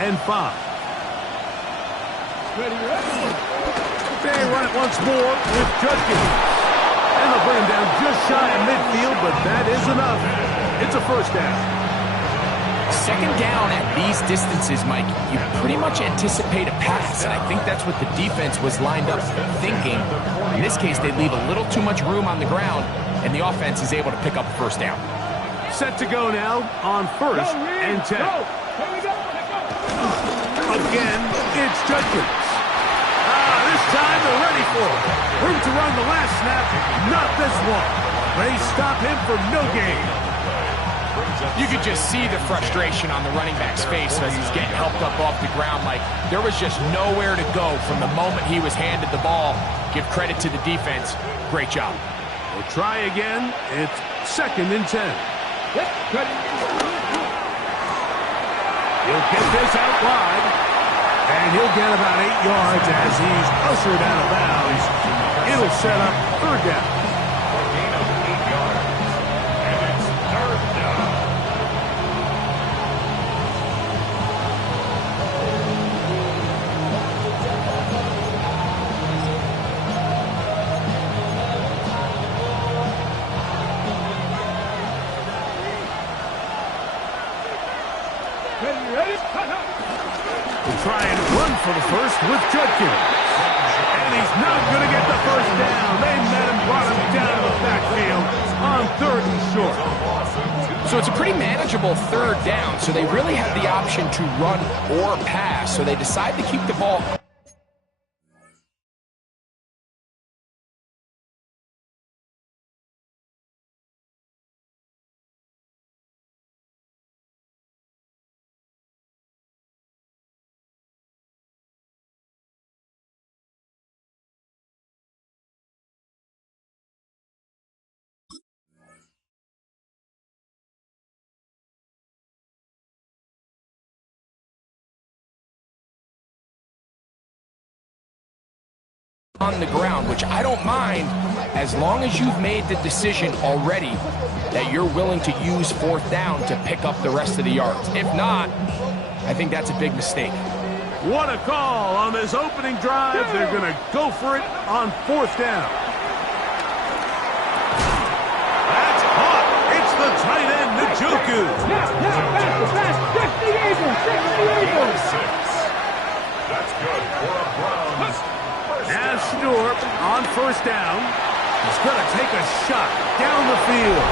and 5. They run it once more with Judkins. And they'll bring him down just shy of midfield, but that is enough. It's a first down. Second down at these distances, Mike, you pretty much anticipate a pass, and I think that's what the defense was lined up thinking. In this case, they leave a little too much room on the ground, and the offense is able to pick up a first down. Set to go now on 1st and 10. Again, it's Judkins. This time they're ready for it. Room to run the last snap, not this one. They stop him for no gain. You could just see the frustration on the running back's face as he's getting helped up off the ground. Like, there was just nowhere to go from the moment he was handed the ball. Give credit to the defense. Great job. We'll try again. It's 2nd and 10. He'll get this out wide. And he'll get about 8 yards as he's ushered out of bounds. It'll set up 3rd down. Gain of 8 yards. And it's 3rd down. We'll try and run for the first with Judkins. And he's not going to get the first down. They met him, brought him down to the backfield on 3rd and short. So it's a pretty manageable 3rd down, so they really have the option to run or pass, so they decide to keep the ball. On the ground, which I don't mind as long as you've made the decision already that you're willing to use 4th down to pick up the rest of the yards. If not, I think that's a big mistake. What a call on this opening drive. They're going to go for it on 4th down. That's caught. It's the tight end, Njoku. Pass. Check the Eagles. That's good for a Browns. Now Stewart on 1st down. He's going to take a shot down the field.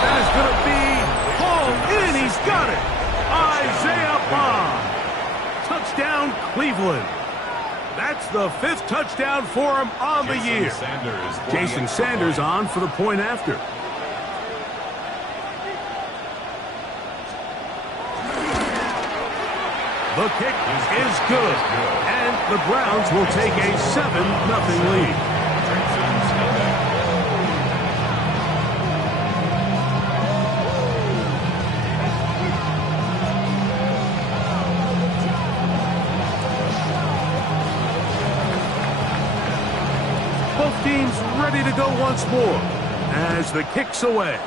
That is going to be hauled in. He's got it. Isaiah Bond. Touchdown, Cleveland. That's the 5th touchdown for him on the year. Jason Sanders on for the point after. The kick is good, and the Browns will take a 7-0 lead. Both teams ready to go once more as the kick's away.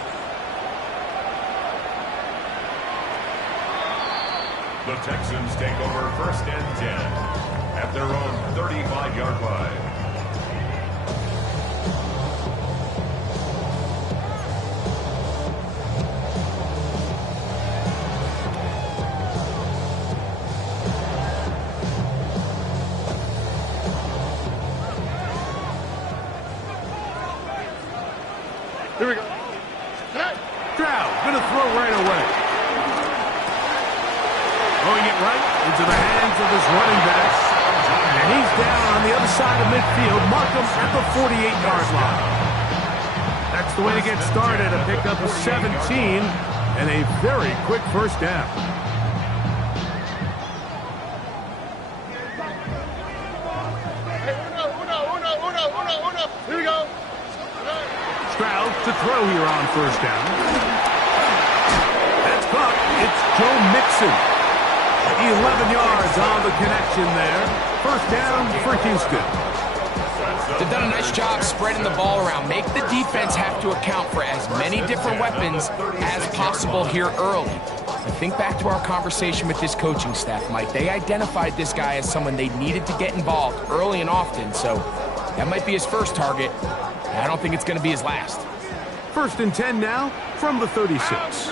The Texans take over 1st and 10 at their own 35-yard line. Here we go. Stroud going to throw right away. Throwing it right into the hands of his running backs. And he's down on the other side of midfield. Markham at the 48-yard line. That's the way to get started, to pick up a 17 and a very quick first down. Here we go. Stroud to throw here on 1st down. That's caught. It's Joe Mixon. 11 yards on the connection there. 1st down for Houston. They've done a nice job spreading the ball around. Make the defense have to account for as many different weapons as possible here early. Think back to our conversation with this coaching staff, Mike. They identified this guy as someone they needed to get involved early and often, so that might be his first target. I don't think it's going to be his last. 1st and 10 now from the 36.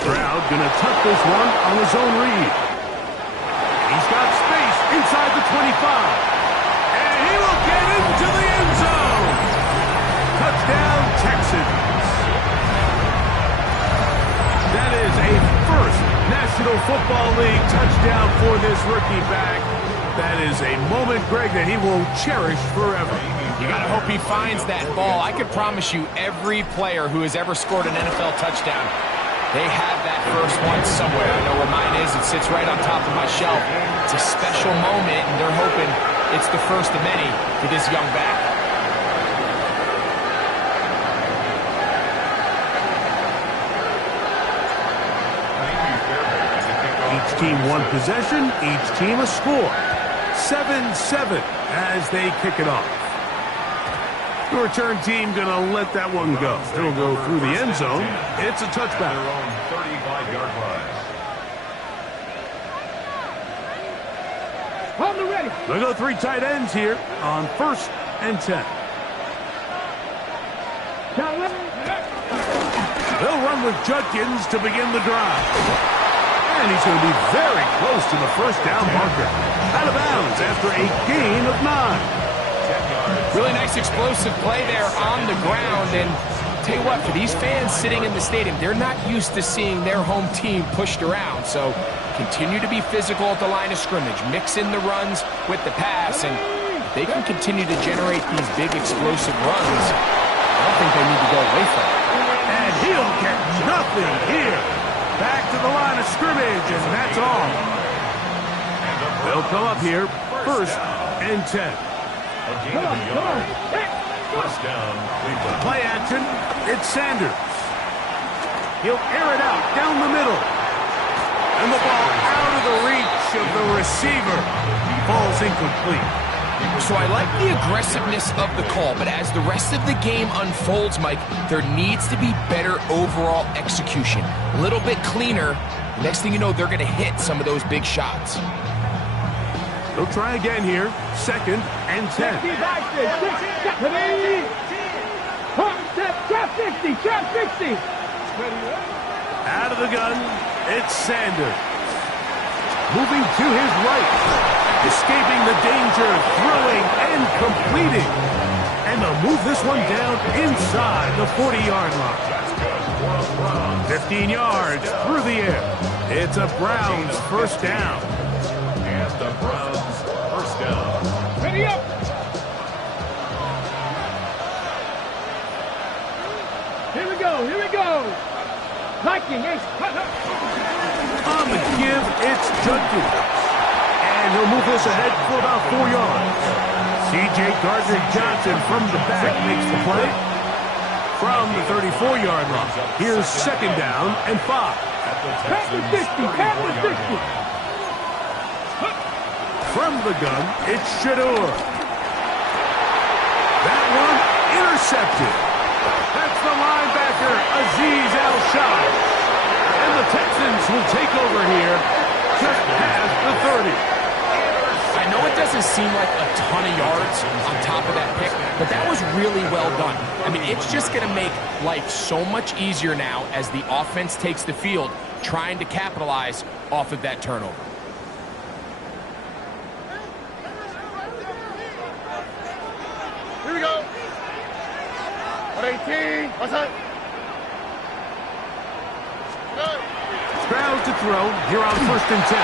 Stroud gonna tuck this one on his own read. He's got space inside the 25. And he will get into the end zone. Touchdown, Texans. That is a first National Football League touchdown for this rookie back. That is a moment, Greg, that he will cherish forever. You gotta hope he finds that ball. I can promise you every player who has ever scored an NFL touchdown, they have that first one somewhere. I know where mine is. It sits right on top of my shelf. It's a special moment, and they're hoping it's the first of many for this young back. Each team one possession, each team a score. 7-7 as they kick it off. The return team going to let that one go. It'll go through the end zone. It's a touchback. Their own 35-yard line. They'll go 3 tight ends here on 1st and 10. They'll run with Judkins to begin the drive. And he's going to be very close to the first down marker. Out of bounds after a gain of 9. Really nice explosive play there on the ground. And tell you what, for these fans sitting in the stadium, they're not used to seeing their home team pushed around. So continue to be physical at the line of scrimmage. Mix in the runs with the pass. And if they can continue to generate these big explosive runs, I don't think they need to go away from it. And he'll get nothing here. Back to the line of scrimmage, and that's all. They'll come up here 1st and 10. First down, Cleveland. Play action. It's Sanders. He'll air it out down the middle. And the ball out of the reach of the receiver. Ball's incomplete. So I like the aggressiveness of the call, but as the rest of the game unfolds, Mike, there needs to be better overall execution. A little bit cleaner. Next thing you know, they're going to hit some of those big shots. They'll try again here. 2nd and 10. Out of the gun, it's Sanders. Moving to his right. Escaping the danger, throwing and completing. And they'll move this one down inside the 40-yard line. 15 yards through the air. It's a Browns first down. And the Browns first down. Ready up! Here we go, here we go! Viking, ace, On the give, it's Judkins. And he'll move this ahead for about 4 yards. C.J. Gardner-Johnson from the back makes the play. From the 34-yard line. Here's 2nd down and 5. Pat the 50, pat the 50! From the gun, it's Shador. That one intercepted. That's the linebacker, Azeez Al-Shah. And the Texans will take over here just past the 30. I know it doesn't seem like a ton of yards on top of that pick, but that was really well done. I mean, it's just going to make life so much easier now as the offense takes the field, trying to capitalize off of that turnover. Here we go! 18, what's up? Stroud to throw here on 1st and 10.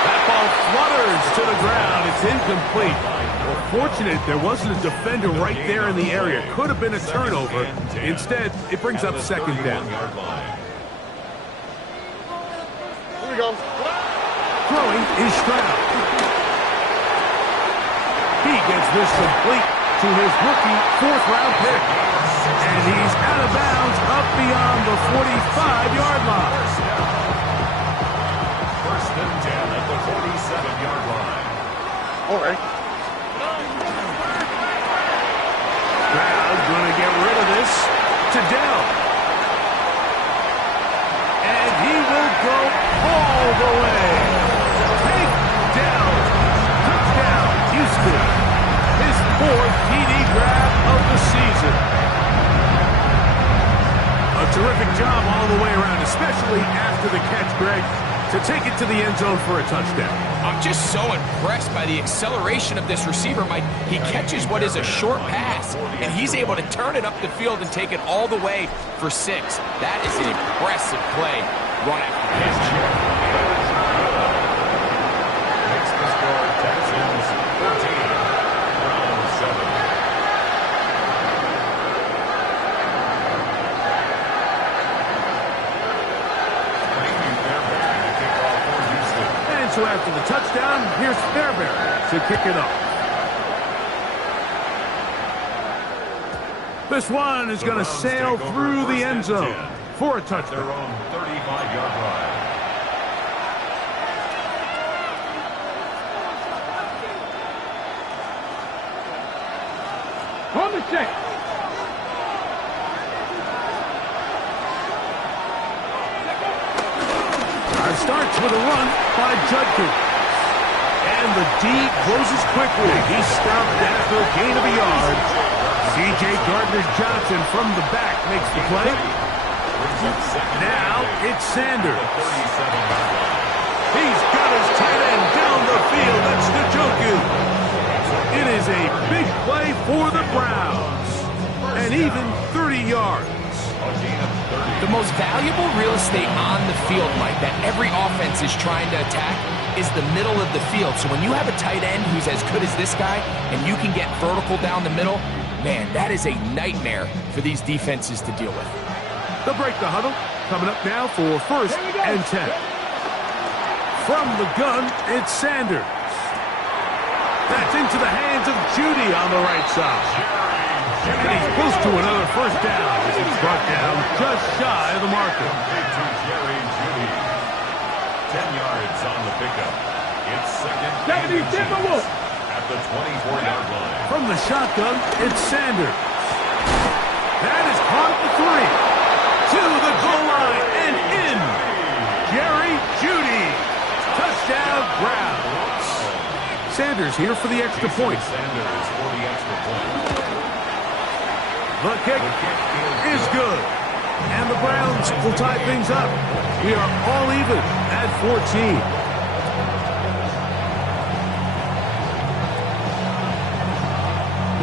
That ball flutters to the ground. It's incomplete. Well, fortunate there wasn't a defender right there in the area. Could have been a turnover. Instead, it brings up 2nd down. Here we go. Throwing is Stroud. He gets this complete to his rookie 4th-round pick. And he's out of bounds up beyond the 45-yard line. First and 10 at the 47-yard line. All right. Stroud going to get rid of this to Dell. Greg, to take it to the end zone for a touchdown. I'm just so impressed by the acceleration of this receiver, Mike. He catches what is a short pass, and he's able to turn it up the field and take it all the way for 6. That is an impressive play. Run after catch. Makes the score Texans 14, Browns 7. So after the touchdown, here's Fairbairn to kick it off. This one is going to sail through the end zone for a touchdown. Their own 35-yard line. On the check. Starts with a run by Judkins. And the D closes quickly. He's stopped after a gain of a yard. C.J. Gardner-Johnson from the back makes the play. Now it's Sanders. He's got his tight end down the field. That's Njoku. It is a big play for the Browns. And even 30 yards. The most valuable real estate on the field, Mike, that every offense is trying to attack is the middle of the field. So when you have a tight end who's as good as this guy and you can get vertical down the middle, man, that is a nightmare for these defenses to deal with. They'll break the huddle. Coming up now for 1st and 10. From the gun, it's Sanders. That's into the hands of Judy on the right side. And he's close to another first down as he's brought down just shy of the marker. To Jerry Judy. 10 yards on the pickup. It's second and 8 at the 24-yard line. From the shotgun, it's Sanders. That is caught at the 3. To the goal line and in. Jerry Judy. Touchdown Browns. Sanders here for the extra point. Sanders for the extra point. The kick is good. And the Browns will tie things up. We are all even at 14.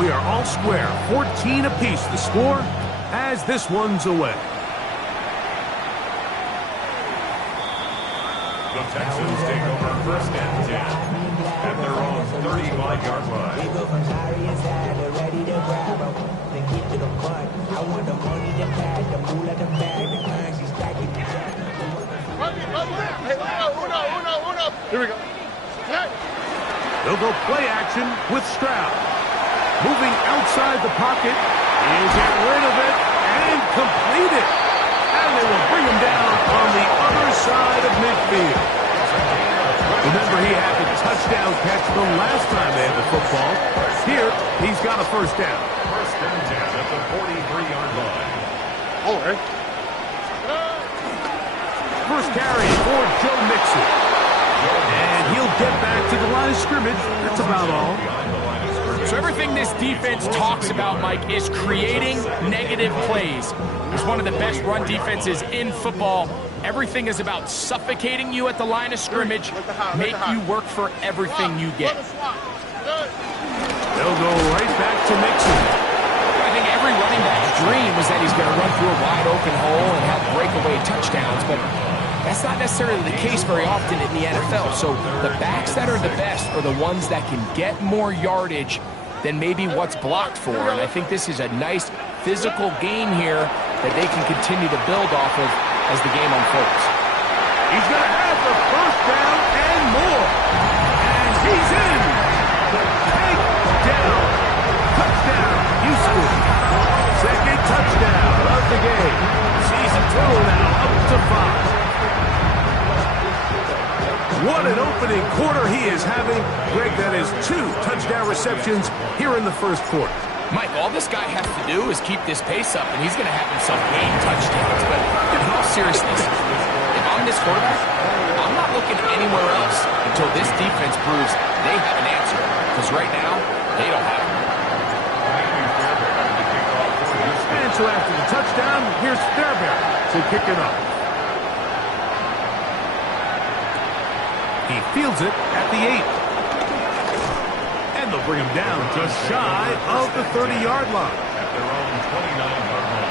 We are all square. 14 apiece the score as this one's away. The Texans take over 1st and 10 at their own 35-yard line. Here we go. They'll go play action with Stroud. Moving outside the pocket. He'll get rid of it and complete it. And they will bring him down on the other side of midfield. Remember, he had the touchdown catch the last time they had the football. Here, he's got a first down. 1st and 10 at the 43-yard line. All right. First carry for Joe Mixon. And he'll get back to the line of scrimmage. That's about all. So everything this defense talks about, Mike, is creating negative plays. It's one of the best run defenses in football. Everything is about suffocating you at the line of scrimmage, make you work for everything you get. They'll go right back to Mixon. I think every running back's dream is that he's going to run through a wide open hole and have breakaway touchdowns, but that's not necessarily the case very often in the NFL. So the backs that are the best are the ones that can get more yardage than maybe what's blocked for. And I think this is a nice physical game here that they can continue to build off of as the game unfolds. He's going to have the first down and more. And he's in. Takedown. Touchdown, Houston. Second touchdown of the game. Season total now up to 5. What an opening quarter he is having. Greg, that is 2 touchdown receptions here in the first quarter. Mike, all this guy has to do is keep this pace up, and he's going to have himself 8 touchdowns. But in all seriousness, if I'm this quarterback, I'm not looking anywhere else until this defense proves they have an answer. Because right now, they don't have it. And so after the touchdown, here's Fairbairn to kick it off. He fields it at the 8. And they'll bring him down just shy of the 30-yard line. At their own 29-yard line.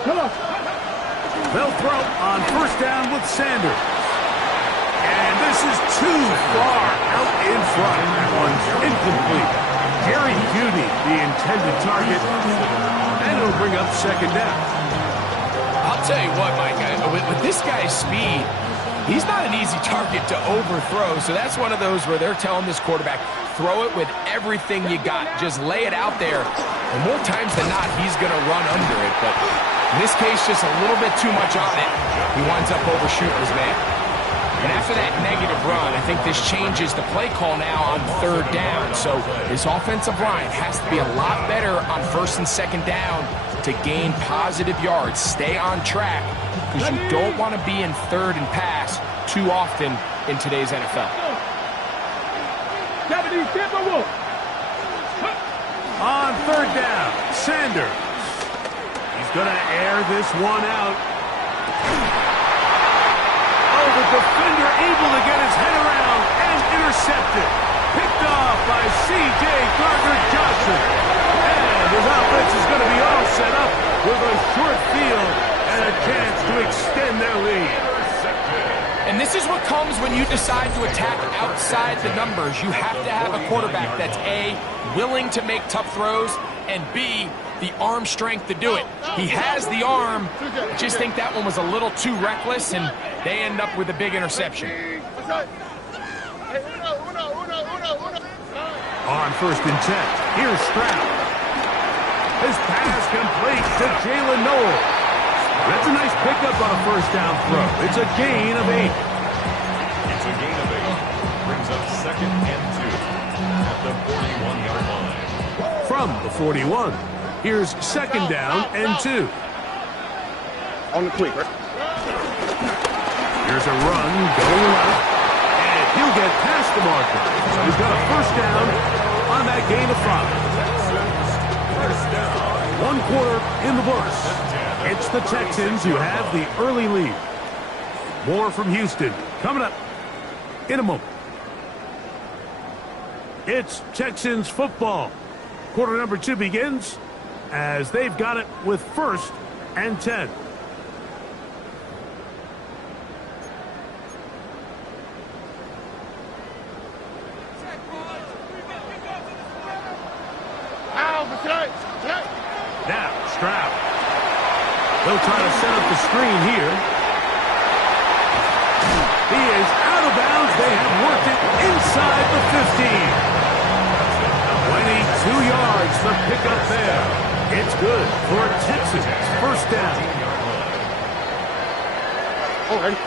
Come on. They'll throw on first down with Sanders. And this is too far out in front. That one's incomplete. Jerry Jeudy, the intended target. And it'll bring up second down. I'll tell you what, Mike, with this guy's speed, he's not an easy target to overthrow. So that's one of those where they're telling this quarterback, throw it with everything you got. Just lay it out there. And more times than not, he's going to run under it. But in this case, just a little bit too much on it. He winds up overshooting his man. And after that negative run, I think this changes the play call now on third down. So this offensive line has to be a lot better on first and second down to gain positive yards. Stay on track because you don't want to be in third and pass too often in today's NFL. On third down, Sanders. He's going to air this one out. Oh, the defender able to get his head around and intercepted. Picked off by C.J. Gardner-Johnson. And his offense is going to be all set up with a short field and a chance to extend their lead. And this is what comes when you decide to attack outside the numbers. You have to have a quarterback that's A, willing to make tough throws, and B, the arm strength to do it. He has the arm. I just think that one was a little too reckless, and they end up with a big interception. On first and 10, here's Stroud. His pass complete to Jalen Noel. That's a nice pickup on a first down throw. It's a gain of 8. It's a gain of 8. Brings up second and 2 at the 41-yard line. From the 41, here's second down and 2. On the quick. Here's a run going left, and he'll get past the marker. So he's got a first down on that gain of 5. 1 quarter in the books. It's the Texans who have the early lead. More from Houston coming up in a moment. It's Texans football. Quarter number 2 begins as they've got it with first and 10. Now, Stroud. They'll try to set up the screen here. He is out of bounds. They have worked it inside the 15. 22 yards the pickup there. It's good for Texas. First down. All right.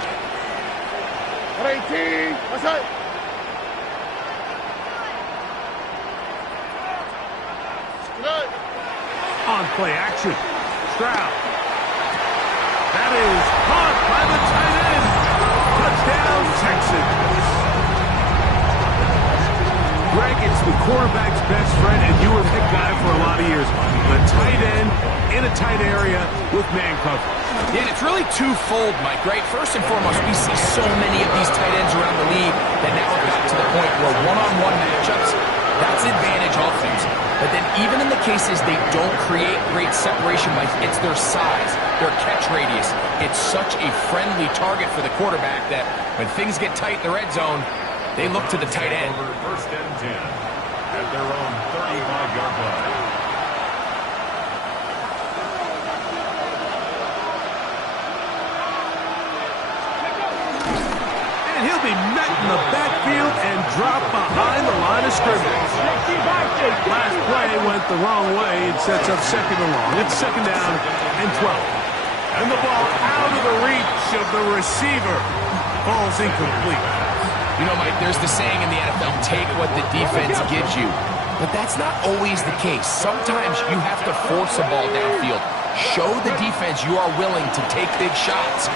18. What's that? On play action. Stroud. That is caught by the tight end. Touchdown, Texans. Greg, it's the quarterback's best friend, and you were that guy for a lot of years. The tight end in a tight area with man coverage. Yeah, and it's really twofold, Mike, right? First and foremost, we see so many of these tight ends around the league that now have gotten to the point where one-on-one matchups, that's advantage offense. But then even in the cases they don't create great separation, Mike, it's their size, their catch radius. It's such a friendly target for the quarterback that when things get tight in the red zone, they look to the tight end. Over first and 10 at their own 35-yard line. And he'll be met in the backfield and dropped behind the line of scrimmage. Last play went the wrong way. It sets up second and long. It's second down and 12. And the ball out of the reach of the receiver. Ball's incomplete. You know, Mike, there's the saying in the NFL, take what the defense gives you. But that's not always the case. Sometimes you have to force a ball downfield. Show the defense you are willing to take big shots,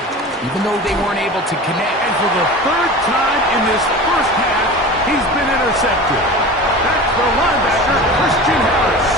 even though they weren't able to connect. And for the third time in this first half, he's been intercepted. That's the linebacker, Christian Harris.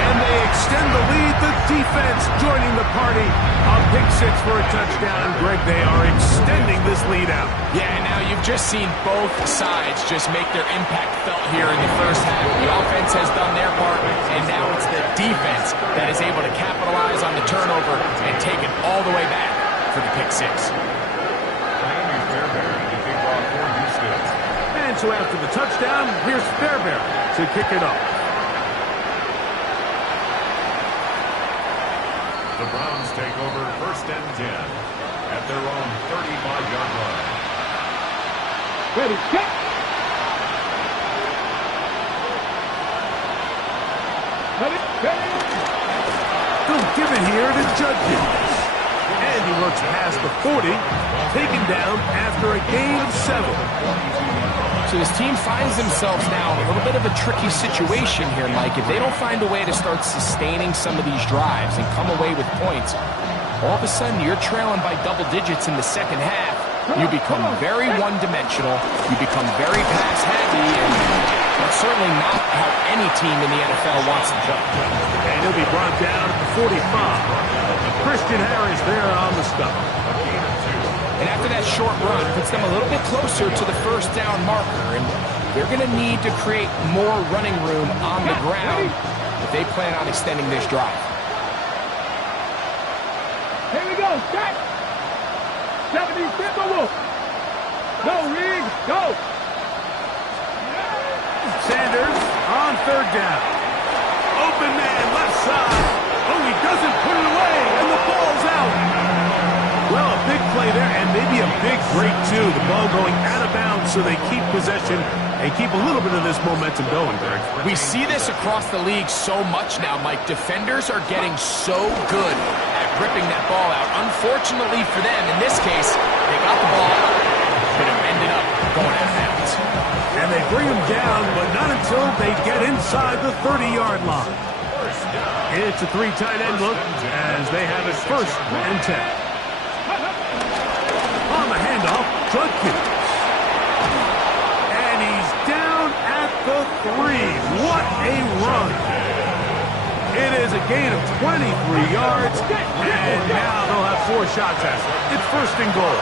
And they extend the lead. The defense joining the party. A pick six for a touchdown. Greg, they are extending this lead out. Yeah, and now you've just seen both sides just make their impact felt here in the first half. The offense has done their part, and now it's the defense that is able to capitalize on the turnover and take it all the way back for the pick six. And so after the touchdown, here's Fairbairn to kick it up. The Browns take over 1st and 10 at their own 35-yard line. Ready, set. Ready. They'll give it here to Judkins. And he works past the 40, taken down after a gain of 7. So this team finds themselves now in a little bit of a tricky situation here, Mike. If they don't find a way to start sustaining some of these drives and come away with points, all of a sudden you're trailing by double digits in the second half. You become very one-dimensional. You become very pass-heavy, and that's certainly not how any team in the NFL wants to play. And he'll be brought down at the 45. Christian Harris there on the stop. And after that short run, puts them a little bit closer to the first down marker, and they're going to need to create more running room on the ground if they plan on extending this drive. Here we go, set. 70, simple. Go, Reed, go. Sanders on 3rd down. Open man, left side. Oh, he doesn't put it away, and the ball's out. Well, a big play there, and maybe a big break, too. The ball going out of bounds, so they keep possession and keep a little bit of this momentum going, Greg. We see this across the league so much now, Mike. Defenders are getting so good at ripping that ball out. Unfortunately for them, in this case, they got the ball out, but it ended up going out of bounds. And they bring him down, but not until they get inside the 30-yard line. It's a 3 tight end look as they have it 1st and 10. On the handoff, Judkins. And he's down at the 3. What a run. It is a gain of 23 yards, and now they'll have 4 shots at it. It's 1st and goal.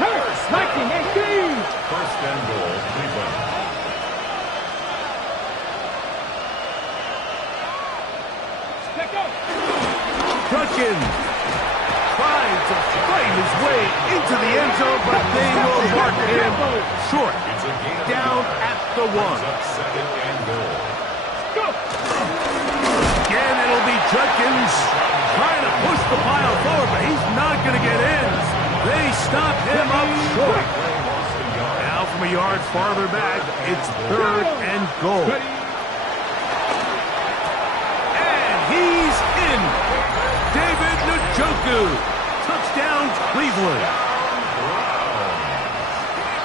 1st and goal, Cleveland. Judkins trying to fight his way into the end zone, but they will mark him short. Down at the 1. 2nd and goal. Go. Again, it'll be Judkins trying to push the pile forward, but he's not going to get in. They stop him up short. Now from a yard farther back, it's 3rd and goal. And he's in. David Njoku. Touchdown, Cleveland.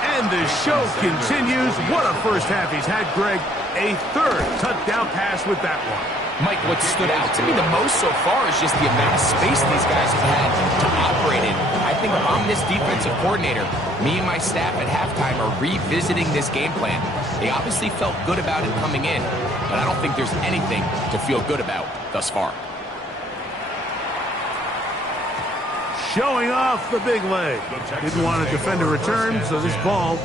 And the show continues. What a first half he's had, Greg. A 3rd touchdown pass with that one. Mike, what stood out to me the most so far is just the amount of space these guys have had to operate in. I think if I'm this defensive coordinator, me and my staff at halftime are revisiting this game plan. They obviously felt good about it coming in, but I don't think there's anything to feel good about thus far. Showing off the big leg. Didn't want to defend a return, so this ball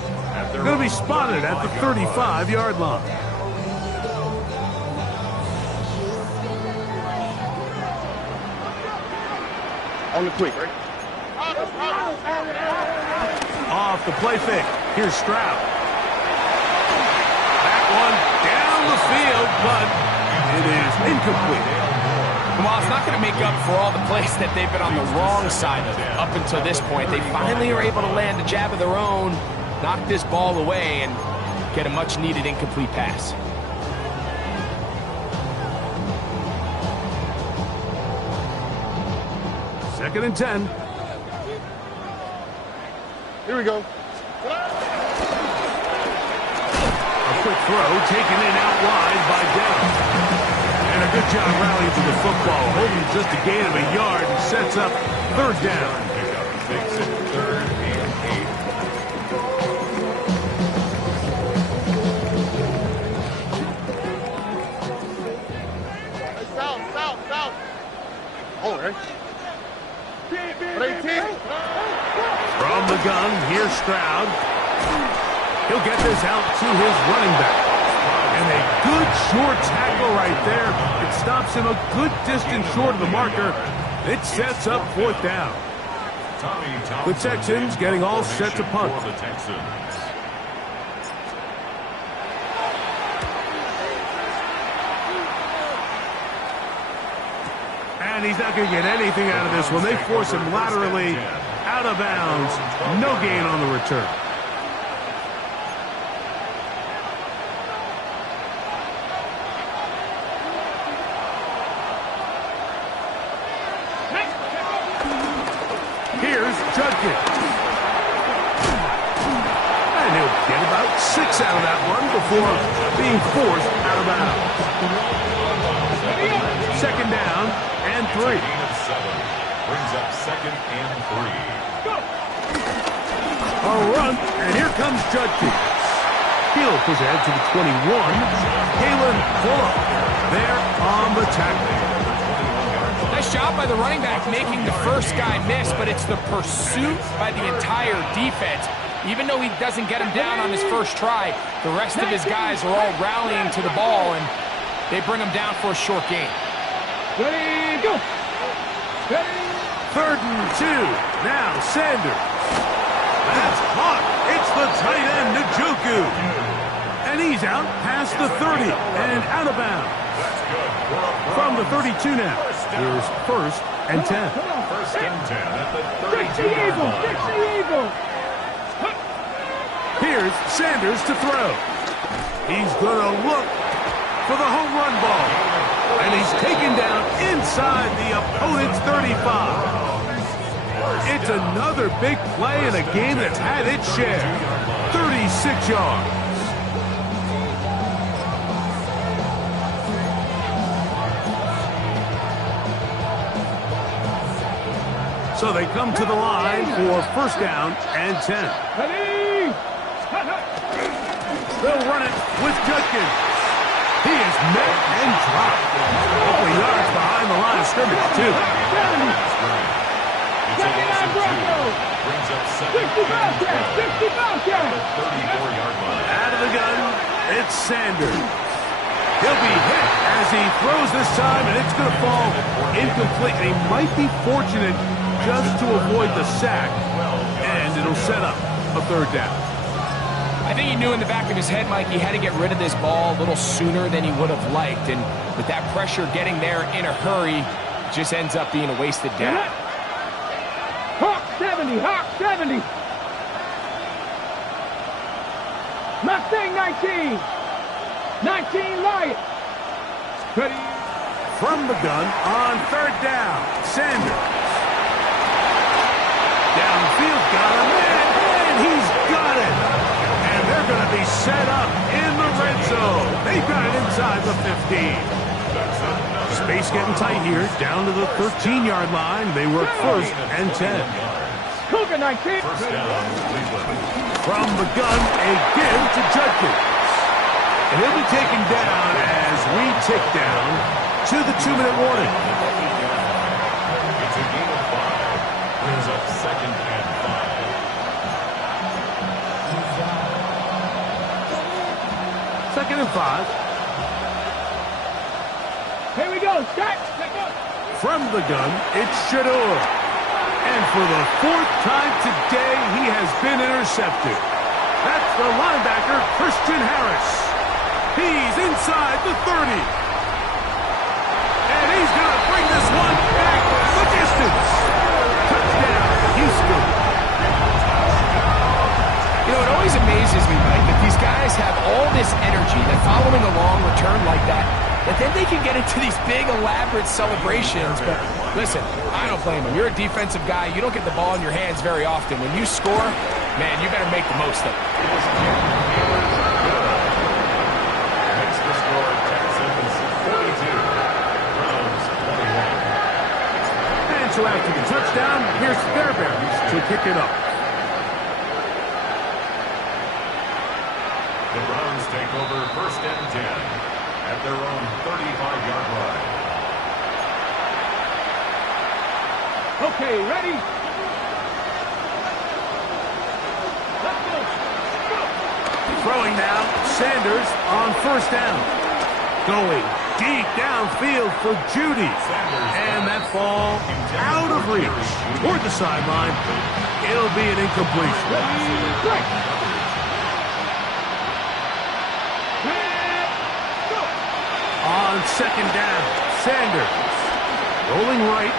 going to be spotted at the 35-yard line. On the quick, right? Off the play fake. Here's Stroud. That one down the field, but it is incomplete. Well, it's not going to make up for all the plays that they've been on the wrong side of it up until this point. They finally are able to land a jab of their own, knock this ball away, and get a much-needed incomplete pass. Second and 10. Here we go. A quick throw taken in out wide by Downs. And And a good job rallying to the football, holding just a gain of a yard and sets up third down. Makes it 3rd and 8. South. Oh, right. 18. From the gun, here's Stroud. He'll get this out to his running back. And a good short tackle right there. It stops him a good distance short of the marker. It sets up 4th down. The Texans getting all set to punt. For the Texans. And he's not going to get anything out of this one. They force him laterally out of bounds. No gain on the return. Here's Judkins. And he'll get about 6 out of that one before being forced out of bounds. 2nd down and 3. Gain of 7. Brings up 2nd and 3. A run, and here comes Judkins. He'll push ahead to the 21. Kalen Fuller there on the tackle. Nice job by the running back making the first guy miss, but it's the pursuit by the entire defense. Even though he doesn't get him down on his first try, the rest of his guys are all rallying to the ball, and they bring him down for a short gain. Ready, go. Ready. 3rd and 2. Now Sanders. That's caught. It's the tight end, Njoku. And he's out past the 30 and out of bounds. From the 32 now. Here's 1st and 10. 1st and 10 at the Fix the 32-yard eagle. line. Fix the eagle. Here's Sanders to throw. He's going to look for the home run ball. And he's taken down inside the opponent's 35. It's another big play in a game that's had its share. 36 yards. So they come to the line for 1st down and 10. Ready. They'll run it with Judkins. He is met and dropped. A couple of yards behind the line of scrimmage, too. Second and Bronco. Brings up 60 Bobcats. 60 Bobcats. 34-yard line. Out of the gun, it's Sanders. He'll be hit as he throws this time, and it's going to fall incomplete. He might be fortunate just to avoid the sack, and it'll set up a 3rd down. I think he knew in the back of his head, Mike, he had to get rid of this ball a little sooner than he would have liked. And with that pressure getting there in a hurry, just ends up being a wasted down. Hawk 70. Hawk 70. Mustang 19. 19 Lion. Ready. From the gun on 3rd down, Sanders. Downfield, got a man, and he's got it. And they're going to be set up in the red zone. They've got it inside the 15. Space getting tight here, down to the 13-yard line. They work 1st and 10. Cougar 19. 1st down, Cleveland. From the gun, a give to Judkins. And he'll be taken down as we tick down to the 2-minute warning. It's a gain of 5. Brings up 2nd and 5. 2nd and 5. Here we go. Start. From the gun, it's Shador. And for the 4th time today, he has been intercepted. That's the linebacker, Christian Harris. He's inside the 30. And he's going to bring this one back the distance. Touchdown, Houston. You know, it always amazes me, Mike, that these guys have all this energy that following a long return like that then they can get into these big, elaborate celebrations. But listen, I don't blame them. You're a defensive guy. You don't get the ball in your hands very often. When you score, man, you better make the most of it. Makes the score Texans 42. so after the touchdown, here's Fairbairn to kick it up. The Browns take over 1st and 10 at their own 35-yard line. Okay, ready? Let's go. Throwing now, Sanders on 1st down. Going deep downfield for Judy. And that ball out of reach toward the sideline. It'll be an incompletion. On 2nd down, Sanders rolling right.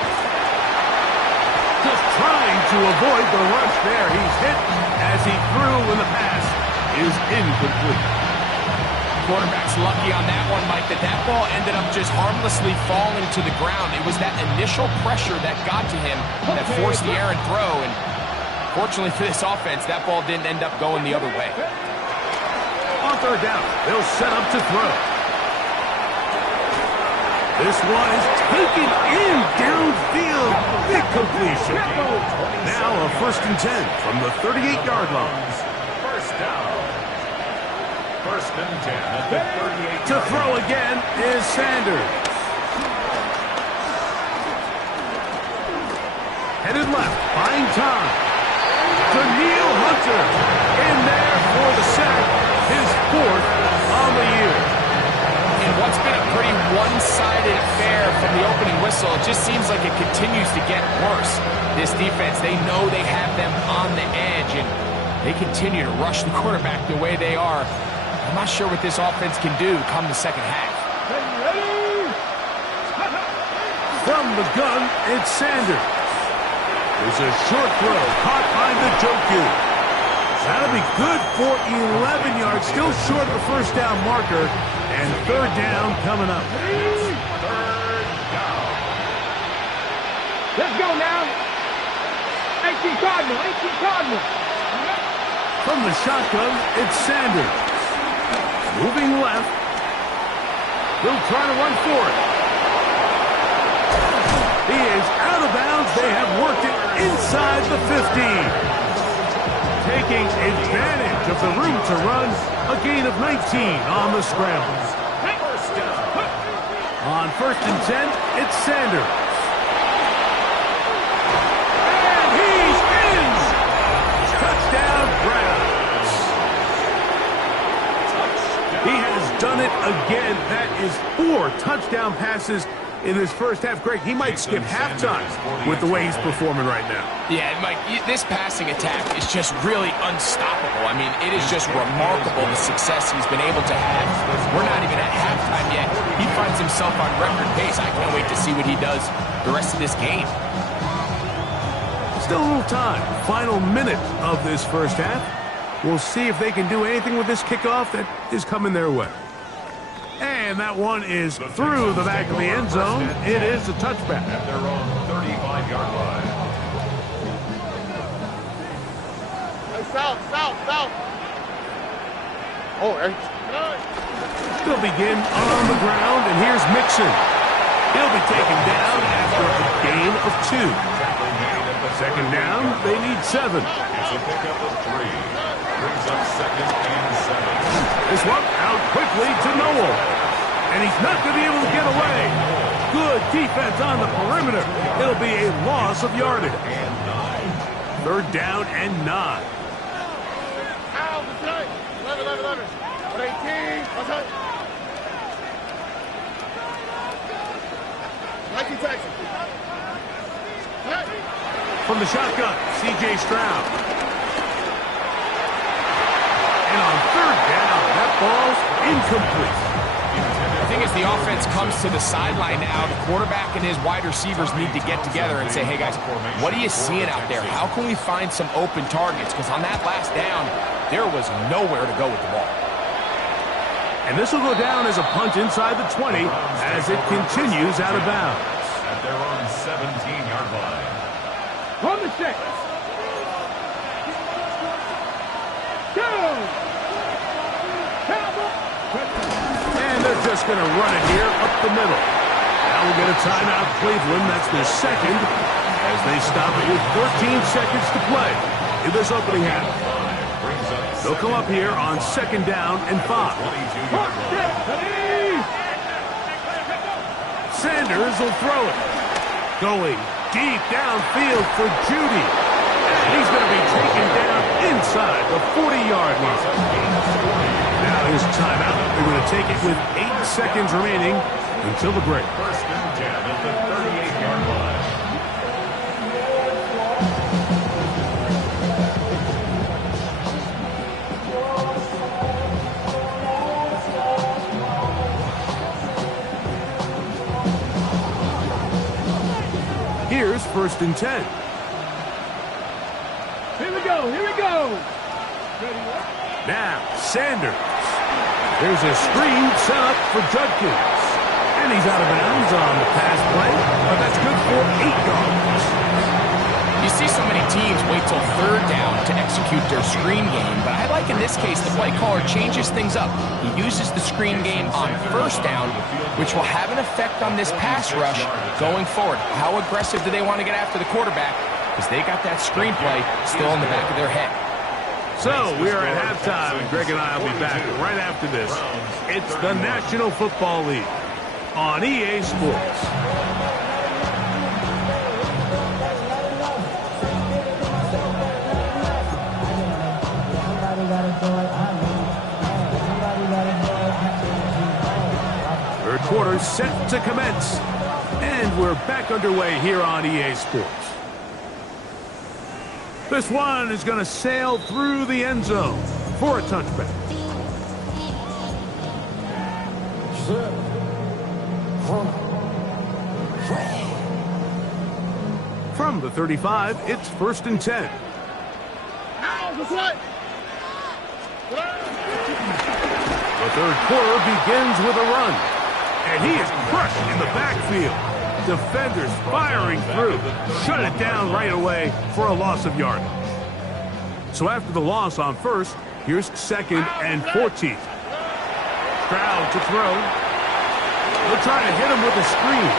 Just trying to avoid the rush there. He's hit as he threw when the pass is incomplete. Quarterback's lucky on that one, Mike, that ball ended up just harmlessly falling to the ground. It was that initial pressure that got to him that forced the errant throw, and fortunately for this offense, that ball didn't end up going the other way. On 3rd down, they'll set up to throw. This one is taken in downfield. Big completion. Now a 1st and 10 from the 38-yard line. 1st down. 1st and 10 at the 38. To throw again is Sanders. Headed left, buying time. Danielle Hunter in there for the sack. His 4th on the year. In what's been a pretty one-sided affair from the opening whistle, it just seems like it continues to get worse. This defense, they know they have them on the edge, and they continue to rush the quarterback the way they are. I'm not sure what this offense can do come the 2nd half. From the gun, it's Sanders. There's a short throw caught by Njoku. That'll be good for 11 yards, still short of the 1st down marker, and 3rd down coming up. 3rd down. Let's go now. 18 Cardinal, 18 Cardinal. From the shotgun, it's Sanders. Moving left. He'll try to run for it. He is out of bounds. They have worked it inside the 15. Taking advantage of the room to run, a gain of 19 on the scramble. On 1st and 10, it's Sanders. And he's in! Touchdown, Browns. He has done it again. That is 4 touchdown passes in this 1st half. Greg, he might skip halftime with the way he's performing right now. Yeah, Mike, this passing attack is just really unstoppable. I mean, it is just remarkable the success he's been able to have. We're not even at halftime yet. He finds himself on record pace. I can't wait to see what he does the rest of this game. Still a little time. Final minute of this 1st half. We'll see if they can do anything with this kickoff that is coming their way. And that one is through the back of the end zone. It is a touchback. At their own 35-yard line. South. Oh, Eric. They'll begin on the ground, and here's Mixon. He'll be taken down after a gain of 2. 2nd down, they need 7. It's a pickup of 3. Brings up 2nd and 7. This one out quickly to Noel. And he's not going to be able to get away. Good defense on the perimeter. It'll be a loss of yardage. And 9. 3rd down and 9. Ow, the tight. 11. 118. Outside. 19 Texas. From the shotgun, C.J. Stroud. And on 3rd down, that ball's incomplete. I think as the offense comes to the sideline now, the quarterback and his wide receivers need to get together and say, hey guys, what are you seeing out there? How can we find some open targets? Because on that last down, there was nowhere to go with the ball. And this will go down as a punt inside the 20 as it continues out of bounds. At their own 17-yard line. On the 6. Go! And they're just going to run it here up the middle. Now we'll get a timeout, Cleveland. That's their 2nd as they stop it with 14 seconds to play in this opening half. They'll come up here on 2nd down and 5. Sanders will throw it. Going deep downfield for Judy. And he's going to be taken down inside the 40-yard line. Now his timeout. They're going to take it with 8 seconds remaining until the break. First and 10 at the 38-yard line. Here's 1st and 10. Here we go. Here we go. Now, Sanders. There's a screen set up for Judkins. And he's out of bounds on the pass play, but that's good for 8 yards. You see so many teams wait till 3rd down to execute their screen game, but I like in this case the play caller changes things up. He uses the screen game on 1st down, which will have an effect on this pass rush going forward. How aggressive do they want to get after the quarterback? Because they got that screen play still in the back of their head. So we are at halftime, and Greg and I will be back right after this. It's the National Football League on EA Sports. Third quarter set to commence, and we're back underway here on EA Sports. This one is going to sail through the end zone for a touchback. From the 35, it's 1st and 10. The third quarter begins with a run, and he is crushed in the backfield. Defenders firing through. Shut it down right away for a loss of yardage. So after the loss on 1st, here's 2nd and 14. Stroud to throw. They'll try to hit him with a screen.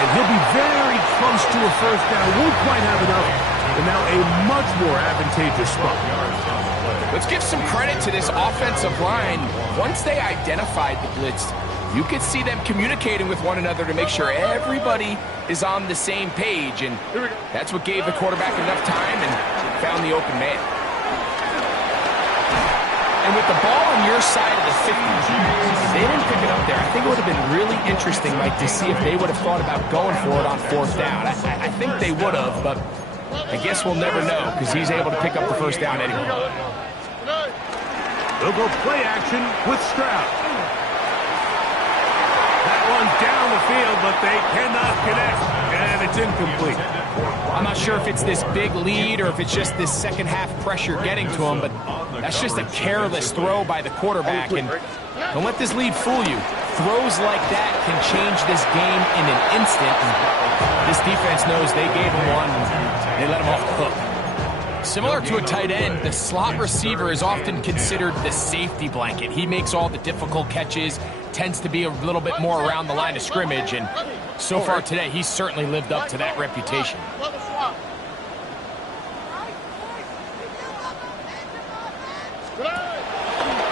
And he'll be very close to a 1st down. Won't quite have enough. And now a much more advantageous spot. Let's give some credit to this offensive line. Once they identified the blitz, you could see them communicating with one another to make sure everybody is on the same page, and that's what gave the quarterback enough time and found the open man. And with the ball on your side of the 50, they didn't pick it up there. I think it would have been really interesting, Mike, to see if they would have thought about going for it on 4th down. I think they would have, but I guess we'll never know because he's able to pick up the 1st down anyway. They'll go play action with Stroud. That one's down the field, but they cannot connect, and it's incomplete. I'm not sure if it's this big lead or if it's just this second half pressure getting to him, but that's just a careless throw by the quarterback, and don't let this lead fool you. Throws like that can change this game in an instant. This defense knows they gave him one, and they let him off the hook. Similar to a tight end, the slot receiver is often considered the safety blanket. He makes all the difficult catches, tends to be a little bit more around the line of scrimmage, and so far today, he's certainly lived up to that reputation.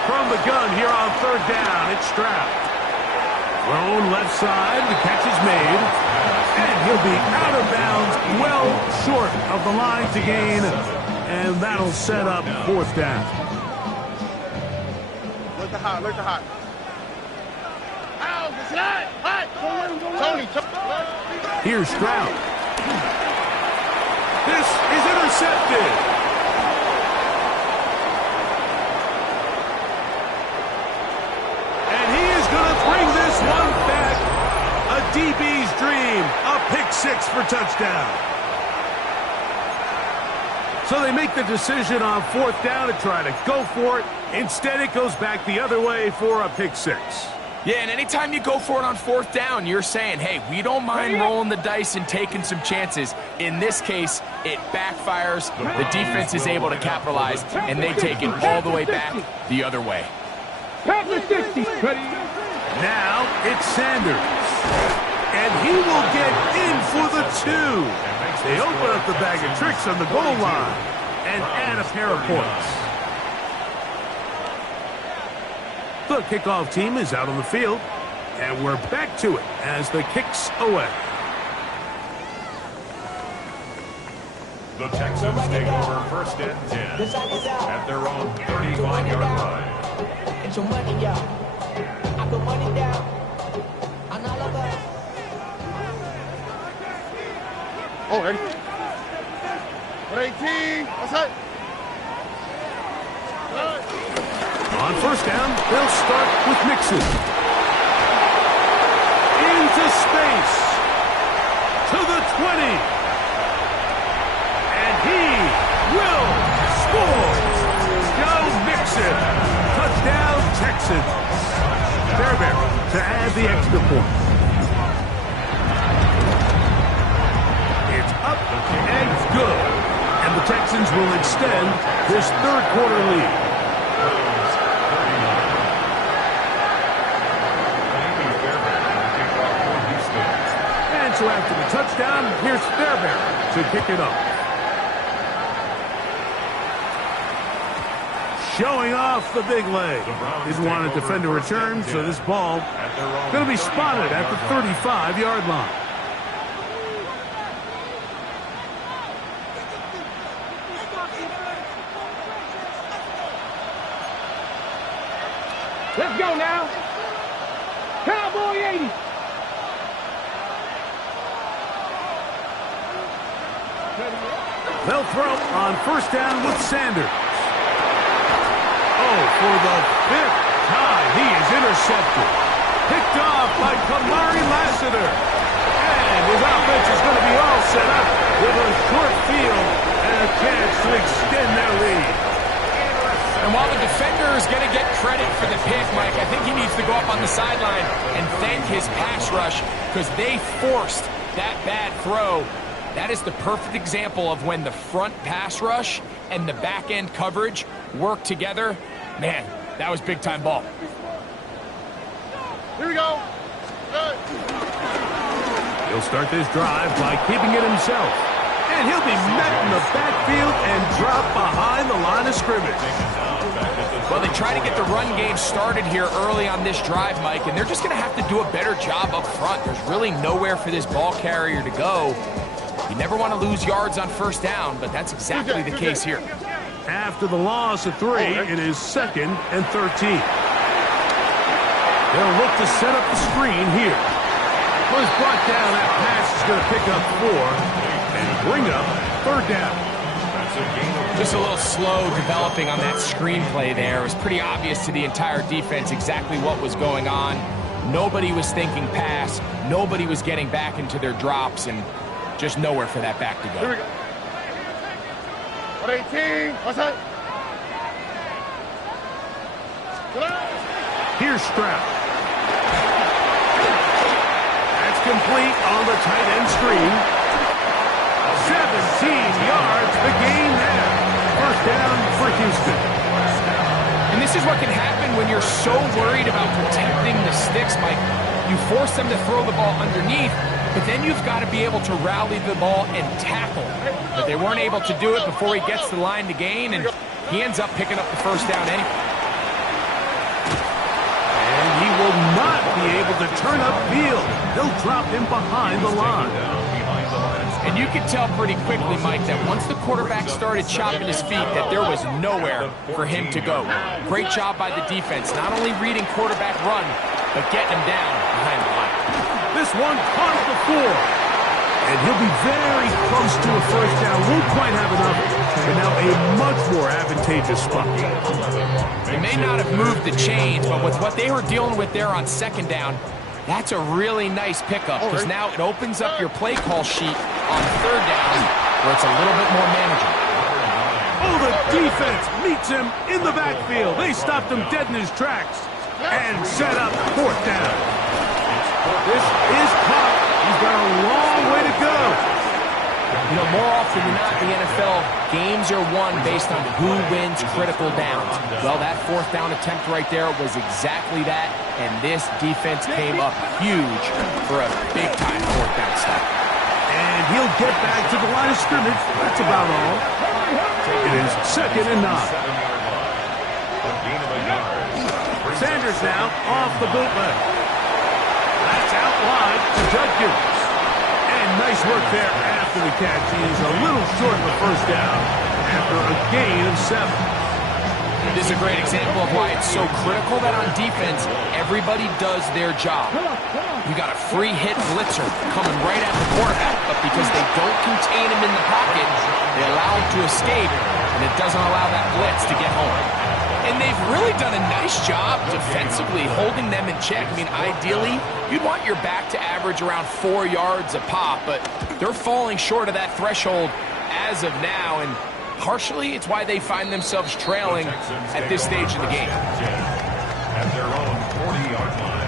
From the gun here on 3rd down, it's Stroud. Thrown left side, the catch is made, and he'll be out of bounds, well short of the line to gain, and that'll set up 4th down. Look the hot, look the hot. Tony. Here's Stroud. This is intercepted. And he is going to bring this one back. A DB's dream. A pick 6 for touchdown. So they make the decision on 4th down to try to go for it. Instead, it goes back the other way for a pick 6. Yeah, and anytime you go for it on 4th down, you're saying, hey, we don't mind rolling the dice and taking some chances. In this case, it backfires. The defense is able to capitalize, and they take it all the way back the other way. Now it's Sanders. And he will get in for the 2. They open up the bag of tricks on the goal line and add a pair of points. The kickoff team is out on the field, and we're back to it as the kick's away. The Texans take over first and 10 at their own 35-yard line. Get your money, y'all. I put money down. I'm not about. Oh, ready? 18. What's that? On first down, they'll start with Mixon. Into space. To the 20. And he will score. Joe Mixon. Touchdown, Texans. Fairbairn to add the extra point. It's up and good. And the Texans will extend this third quarter lead. And so after the touchdown, here's Fairbairn to kick it up. Showing off the big leg. Didn't want to defend a return, so this ball going to be spotted at the 35-yard line. Let's go now. Cowboy 80. They'll throw on first down with Sanders. Oh, for the 5th time, he is intercepted. Picked off by Kamari Lassiter. And his offense is going to be all set up with a short field and a chance to extend their lead. And while the defender is going to get credit for the pick, Mike, I think he needs to go up on the sideline and thank his pass rush because they forced that bad throw. That is the perfect example of when the front pass rush and the back end coverage work together. Man, that was big-time ball. Here we go. Good. He'll start this drive by keeping it himself. And he'll be met in the backfield and dropped behind the line of scrimmage. Well, they try to get the run game started here early on this drive, Mike, and they're just going to have to do a better job up front. There's really nowhere for this ball carrier to go. You never want to lose yards on first down, but that's exactly the case here. After the loss of 3, it is 2nd and 13. They'll look to set up the screen here. Was brought down, that pass is going to pick up 4 and bring up third down. Just a little slow developing on that screenplay there. It was pretty obvious to the entire defense exactly what was going on. Nobody was thinking pass. Nobody was getting back into their drops, and just nowhere for that back to go. Here we go. 18. What's that? Here's Stroud. That's complete on the tight end screen. 17 yards, the gain there. First down for Houston. And this is what can happen when you're so worried about protecting the sticks, Mike. You force them to throw the ball underneath, but then you've got to be able to rally the ball and tackle. But they weren't able to do it before he gets the line to gain, and he ends up picking up the first down anyway. And he will not be able to turn upfield. They'll drop him behind the line. And you could tell pretty quickly, Mike, that once the quarterback started chopping his feet, that there was nowhere for him to go. Great job by the defense, not only reading quarterback run, but getting him down behind the line. This one caught at the 4. And he'll be very close to a first down. Won't quite have enough, but now a much more advantageous spot. They may not have moved the chains, but with what they were dealing with there on second down, that's a really nice pickup because now it opens up your play call sheet on third down where it's a little bit more manageable. Oh, the defense meets him in the backfield. They stopped him dead in his tracks and set up fourth down. This is caught. He's got a long way to go. You know, more often than not in the NFL, games are won based on who wins critical downs. Well, that fourth down attempt right there was exactly that, and this defense came up huge for a big-time fourth down stop. And get back to the line of scrimmage. That's about all. It is 2nd and 9. A gain of a yard. Sanders now off the bootleg. That's out wide to Judkins. And nice work there after the catch. He's a little short of the first down after a gain of 7. This is a great example of why it's so critical that on defense, everybody does their job. You got a free hit blitzer coming right at the quarterback, but because they don't contain him in the pocket, they allow him to escape, and it doesn't allow that blitz to get home. And they've really done a nice job defensively holding them in check. I mean, ideally, you'd want your back to average around 4 yards a pop, but they're falling short of that threshold as of now, and partially it's why they find themselves trailing at this stage of the game. At their own 40-yard line.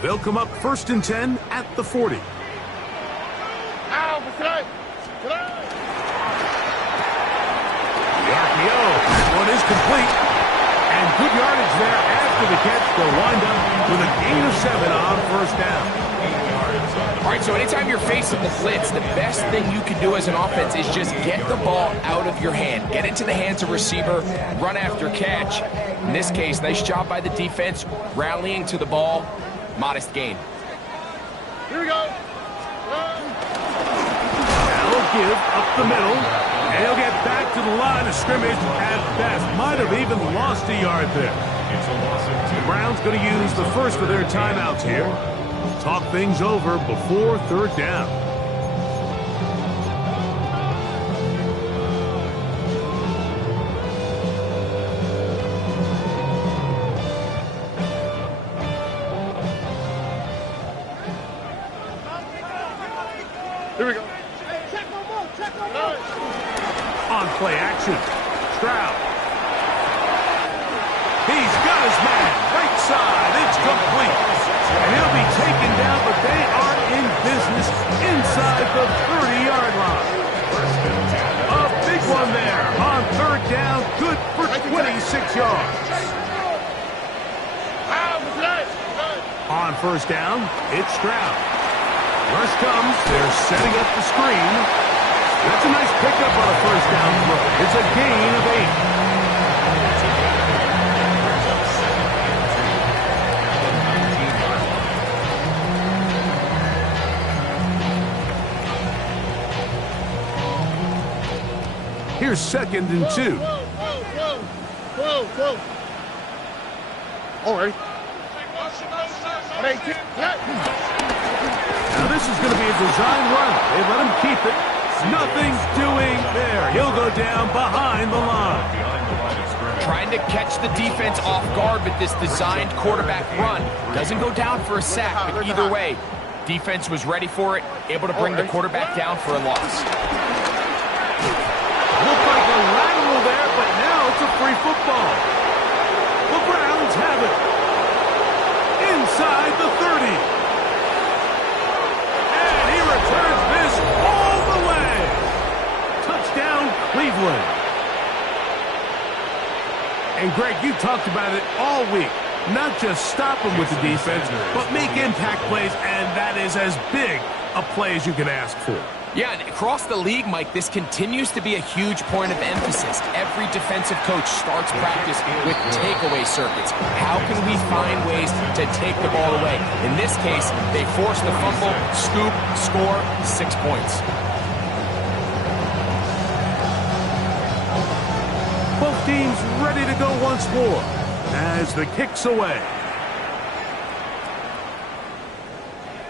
They'll come up 1st and 10 at the 40. The RPO, that one is complete. And good yardage there after the catch. They'll wind up with a gain of 7 on 1st down. All right, so anytime you're facing the blitz, the best thing you can do as an offense is just get the ball out of your hand. Get into the hands of receiver, run after catch. In this case, nice job by the defense, rallying to the ball. Modest gain. Here we go. That'll give up the middle. And he'll get back to the line of scrimmage at best. Might have even lost a yard there. It's a loss of 2. The Browns going to use the first of their timeouts here. Talk things over before 3rd down. Here we go. On play action. Stroud. He's got his man. Right side. It's complete. And he'll be taken down, but they are in business inside the 30-yard line. A big one there on 3rd down. Good for 26 yards. On 1st down, it's Stroud. Rush comes. They're setting up the screen. That's a nice pickup on a 1st down throw. It's a gain of 8. Here's 2nd and 2. Whoa. All right. Now this is going to be a design run. They let him keep it. Nothing's doing there. He'll go down behind the line. Trying to catch the defense off guard with this designed quarterback run. Doesn't go down for a sack, but either way, defense was ready for it, able to bring the quarterback down for a loss. Looked like a lateral there, but now it's a free football. The Browns have it. Inside the 30. And he returns this all the way. Touchdown, Cleveland. And Greg, you talked about it all week. Not just stop them with the defense, but make impact plays, and that is as big a play as you can ask for. Yeah, and across the league, Mike, this continues to be a huge point of emphasis. Every defensive coach starts practice with takeaway circuits. How can we find ways to take the ball away? In this case, they force the fumble, scoop, score, 6 points. Both teams ready to go once more as the kick's away.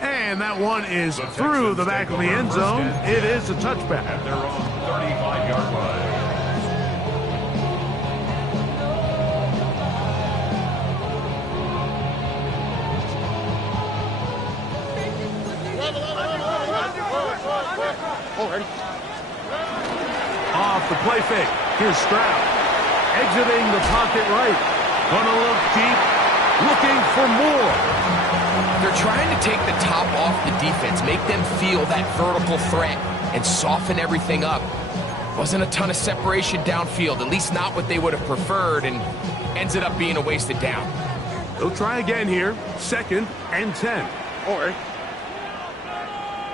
And that one is through the back of the end zone. It is a touchback. At their own 35-yard line. Off the play fake. Here's Stroud. Exiting the pocket right. Gonna look deep. Looking for more. They're trying to take the top off the defense, make them feel that vertical threat, and soften everything up. Wasn't a ton of separation downfield, at least not what they would have preferred, and ends it up being a wasted down. They'll try again here. 2nd and 10. Or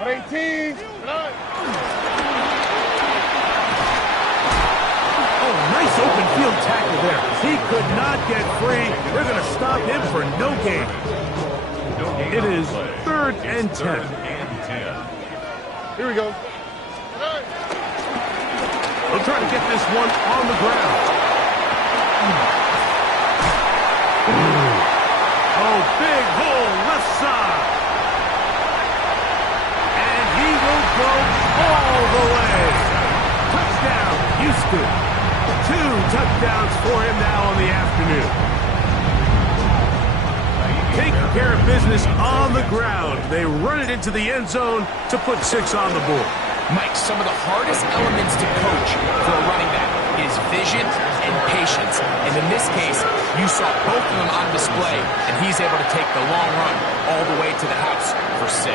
18. Oh, nice open field tackle there. He could not get free. They're going to stop him for no gain. It is 3rd and 10. Here we go. They'll try to get this one on the ground. Oh, big hole left side. And he will go all the way. Touchdown, Houston. 2 touchdowns for him now on the afternoon. Taking care of business on the ground. They run it into the end zone to put 6 on the board. Mike, some of the hardest elements to coach for a running back is vision and patience. And in this case, you saw both of them on display, and he's able to take the long run all the way to the house for 6.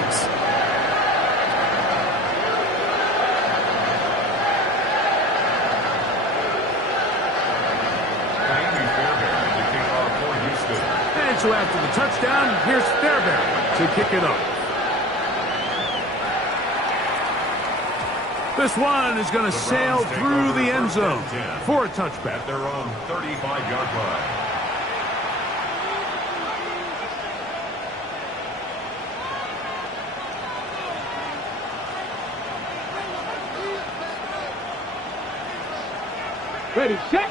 And so after the touchdown, here's Fairbairn to kick it off. This one is going to sail through the end zone for a touchback. At their own 35-yard line. Ready, set.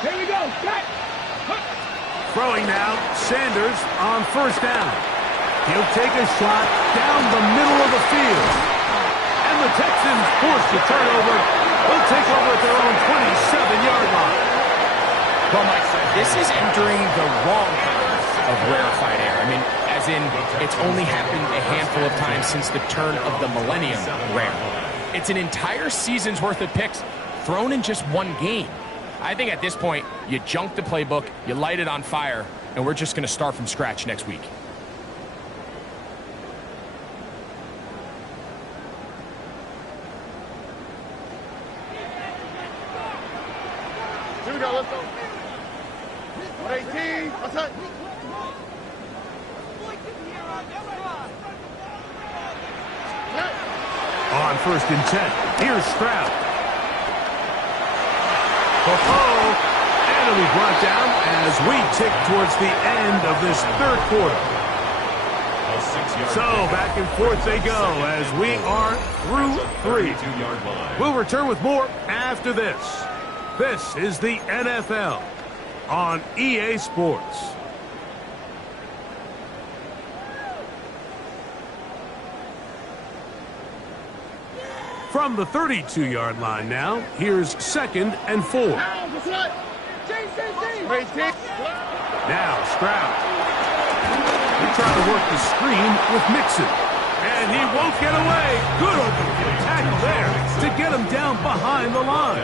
Here we go, set. Throwing now, Sanders on 1st down. He'll take a shot down the middle of the field. And the Texans force the turnover. They'll take over at their own 27-yard line. Well, Mike, this is entering the wrong kind of rarefied air. I mean, as in, it's only happened a handful of times since the turn of the millennium rare. It's an entire season's worth of picks thrown in just one game. I think at this point, you junk the playbook, you light it on fire, and we're just going to start from scratch next week. Here we go, let's go. 18. What's that? On 1st and 10, here's Stroud. And it'll be brought down as we tick towards the end of this 3rd quarter. So back and forth they go as we are through 3. We'll return with more after this. This is the NFL on EA Sports. From the 32-yard line now, here's 2nd and 4. Now Stroud. He tried to work the screen with Mixon. And he won't get away. Good open field tackle there to get him down behind the line.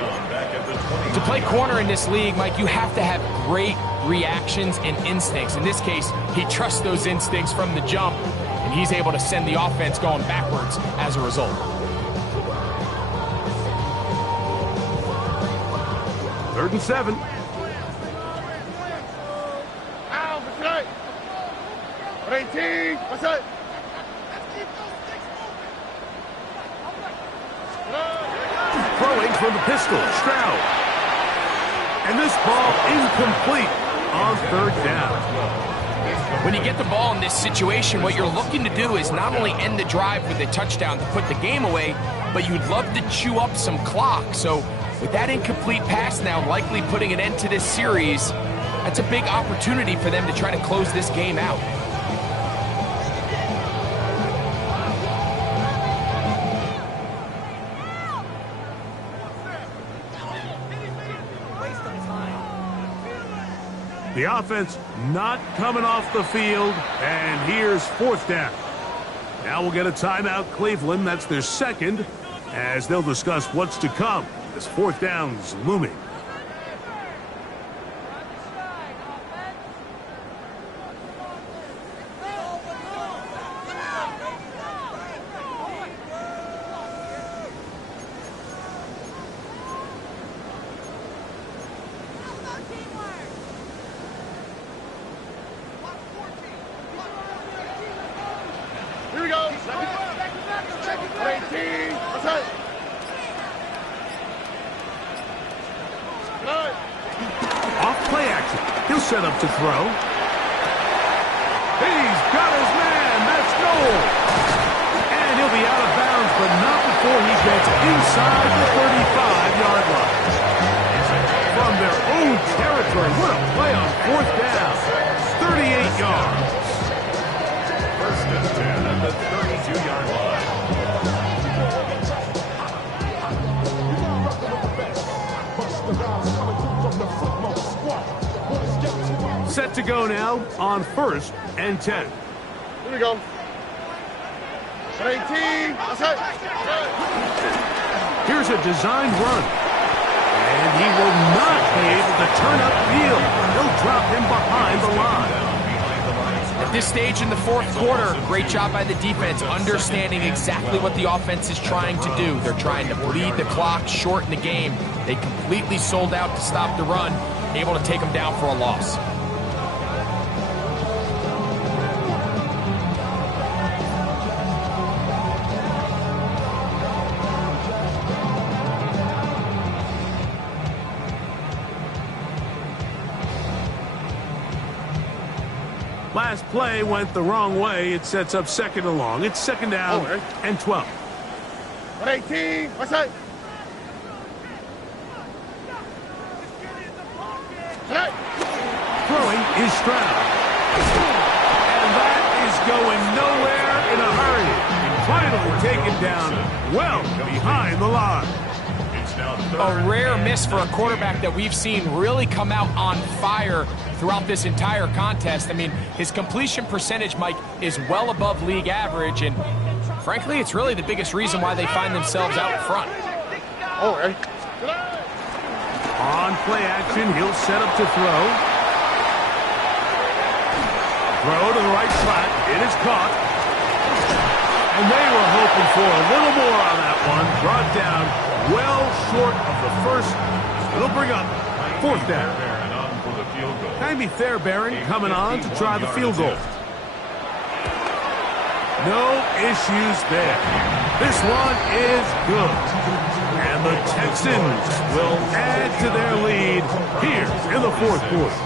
To play corner in this league, Mike, you have to have great reactions and instincts. In this case, he trusts those instincts from the jump, and he's able to send the offense going backwards as a result. 3rd and 7. Ow, what's that? 18. What's that? Throwing from the pistol, Stroud. And this ball incomplete on 3rd down. When you get the ball in this situation, what you're looking to do is not only end the drive with a touchdown to put the game away, but you'd love to chew up some clock. So with that incomplete pass now likely putting an end to this series, that's a big opportunity for them to try to close this game out. The offense not coming off the field, and here's 4th down. Now we'll get a timeout, Cleveland. That's their 2nd, as they'll discuss what's to come. This 4th down's looming. action. He'll set up to throw. He's got his man. That's Noel. And he'll be out of bounds, but not before he gets inside the 35-yard line. From their own territory. What a play on fourth down. 38 yards. First and 10 at the 32-yard line. Set to go now on first and 10. Here we go. 18. Outside. Here's a designed run. And he will not be able to turn upfield. They'll drop him behind the line. At this stage in the fourth quarter, great job by the defense, understanding exactly what the offense is trying to do. They're trying to bleed the clock, shorten the game. They completely sold out to stop the run, able to take them down for a loss. Last play went the wrong way. It sets up second and long. It's second down and 12. 18. Outside. Throwing is Stroud. And that is going nowhere in a hurry. Finally taken down well behind the line. A rare miss for a quarterback that we've seen really come out on fire throughout this entire contest. I mean, his completion percentage, Mike, is well above league average, and frankly, it's really the biggest reason why they find themselves out front. On play action, he'll set up to throw. Throw to the right slot. It is caught. And they were hoping for a little more on that one. Brought down well short of the first. It'll bring up fourth down. Jaime Fairbairn coming on to try the field goal. No issues there. This one is good. And the Texans will add to their lead here in the fourth quarter.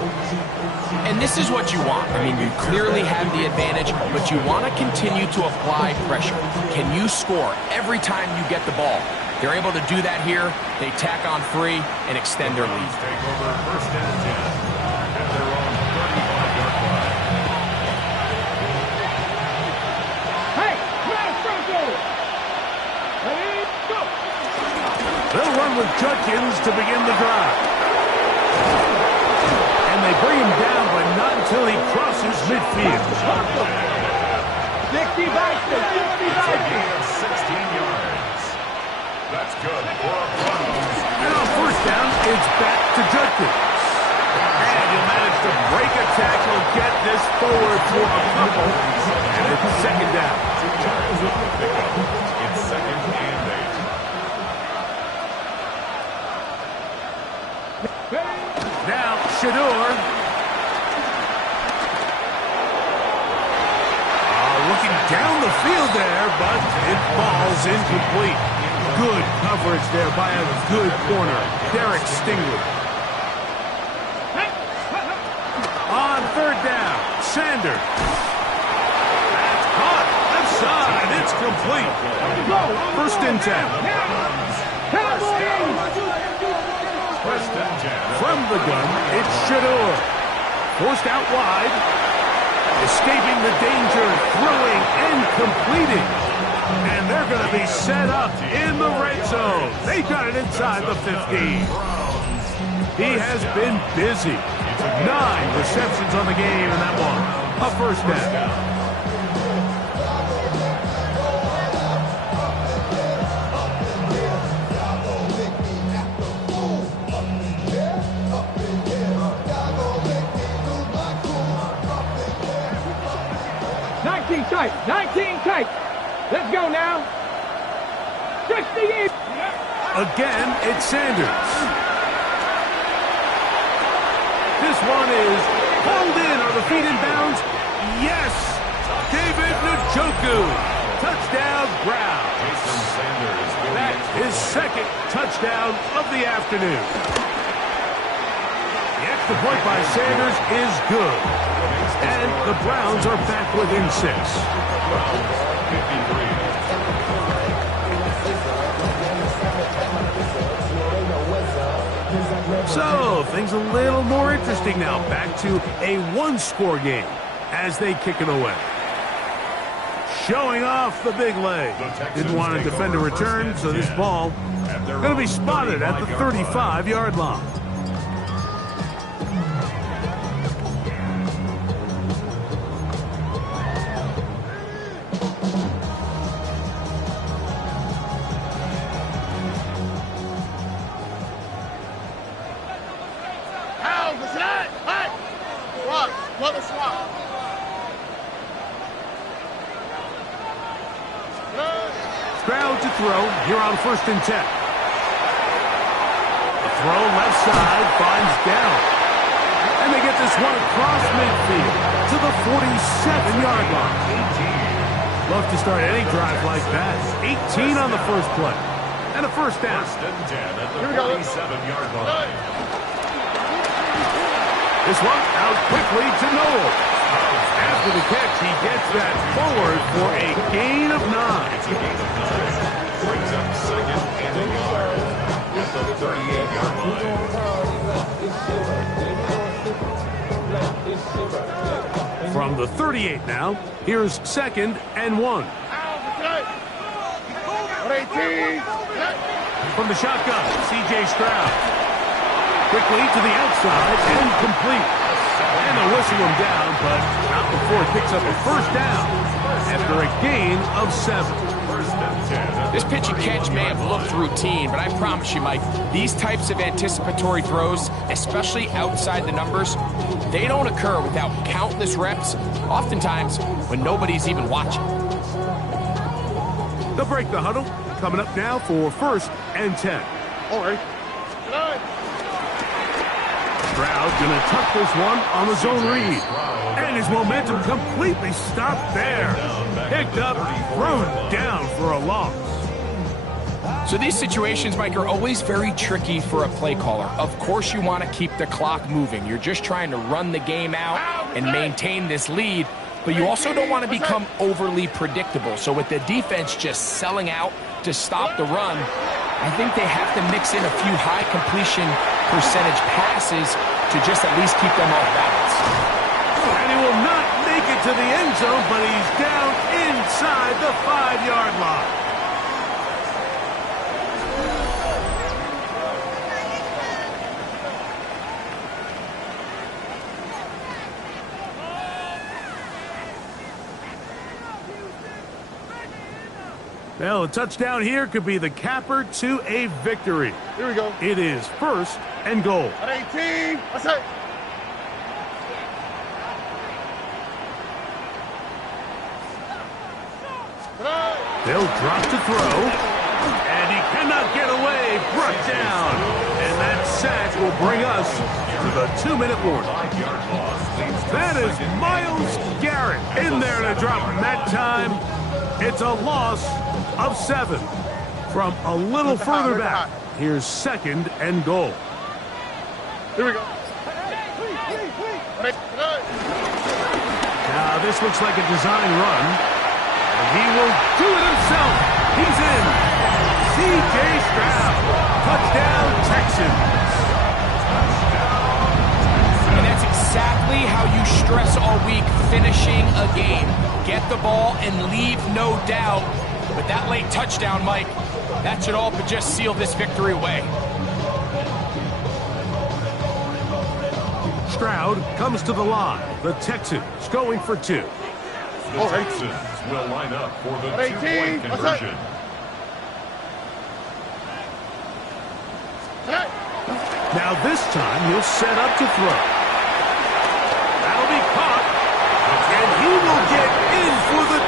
And this is what you want. I mean, you clearly have the advantage, but you want to continue to apply pressure. Can you score every time you get the ball? They're able to do that here. They tack on 3 and extend their lead. Take over first and 10 at their own 35-yard line. Hey, last Bronco! Ready, go! They'll run with Judkins to begin the drive. And they bring him down, but not until he crosses midfield. 60 back, 60 back. 16 yards. That's good for a punt. And on first down, it's back to Judkins. And he'll manage to break a tackle, get this forward for a couple. And it's second down. 2 yards on the pickup. It's second and 8. Now, Shador. Looking down the field there, but it falls incomplete. Good coverage there by a good corner, Derek Stingley. On third down, Sanders. That's caught. Left side. It's complete. First and 10. First and 10. From the gun, it's Shador. Forced out wide. Escaping the danger, throwing and completing. And they're going to be set up in the red zone. They got it inside the 15. He has been busy. 9 receptions on the game in that one. A first down. Tight, 19 tight. Let's go now. 60. Again, it's Sanders. This one is pulled in. Are the feet in bounds? Yes. David Njoku. Touchdown, Brown. Jason Sanders. That's his second touchdown of the afternoon. The extra point by Sanders is good. And the Browns are back within 6. 53. So, things a little more interesting now. Back to a one-score game as they kick it away. Showing off the big leg. Didn't want to defend a return, so this ball going to be spotted at the 35-yard line. Stroud to throw here on 1st and 10. A throw left side finds down. And they get this one across midfield to the 47-yard line. Love to start any drive like that. 18 on the first play. And a first down. 1st and 10 at the 47-yard line. This one out quickly to Noel. After the catch, he gets that forward for a gain of 9. It's a gain of 9. Brings up 2nd and a yard at the 38-yard line. From the 38 now, here's 2nd and 1. From the shotgun, C.J. Stroud. Quickly to the outside and complete. And they'll whistle him down, but not before he picks up a first down after a gain of 7. This pitch and catch may have looked routine, but I promise you, Mike, these types of anticipatory throws, especially outside the numbers, they don't occur without countless reps, oftentimes when nobody's even watching. They'll break the huddle. Coming up now for 1st and 10. All right. Stroud gonna tuck this one on the zone read. And his momentum completely stopped there. Picked up, thrown down for a loss. So these situations, Mike, are always very tricky for a play caller. Of course you want to keep the clock moving. You're just trying to run the game out and maintain this lead, but you also don't want to become overly predictable. So with the defense just selling out to stop the run, I think they have to mix in a few high completion percentage passes to just at least keep them off balance. And he will not make it to the end zone, but he's down inside the 5-yard line. Well, a touchdown here could be the capper to a victory. Here we go. It is 1st and goal. At 18. What's that? They'll drop to throw. And he cannot get away. Brought down. And that sack will bring us to the 2-minute warning. That is Myles Garrett in there to drop him that time. It's a loss of 7. From a little further back, here's 2nd and goal. Here we go. Now this looks like a design run. And he will do it himself. He's in. C.J. Stroud. Touchdown, Texans. And that's exactly how you stress all week, finishing a game. Get the ball and leave no doubt. With that late touchdown, Mike, that should all but just seal this victory away. Stroud comes to the line. The Texans going for 2. The Texans will line up for the 2-point conversion. Now this time he'll set up to throw. That'll be caught. And he will get in for the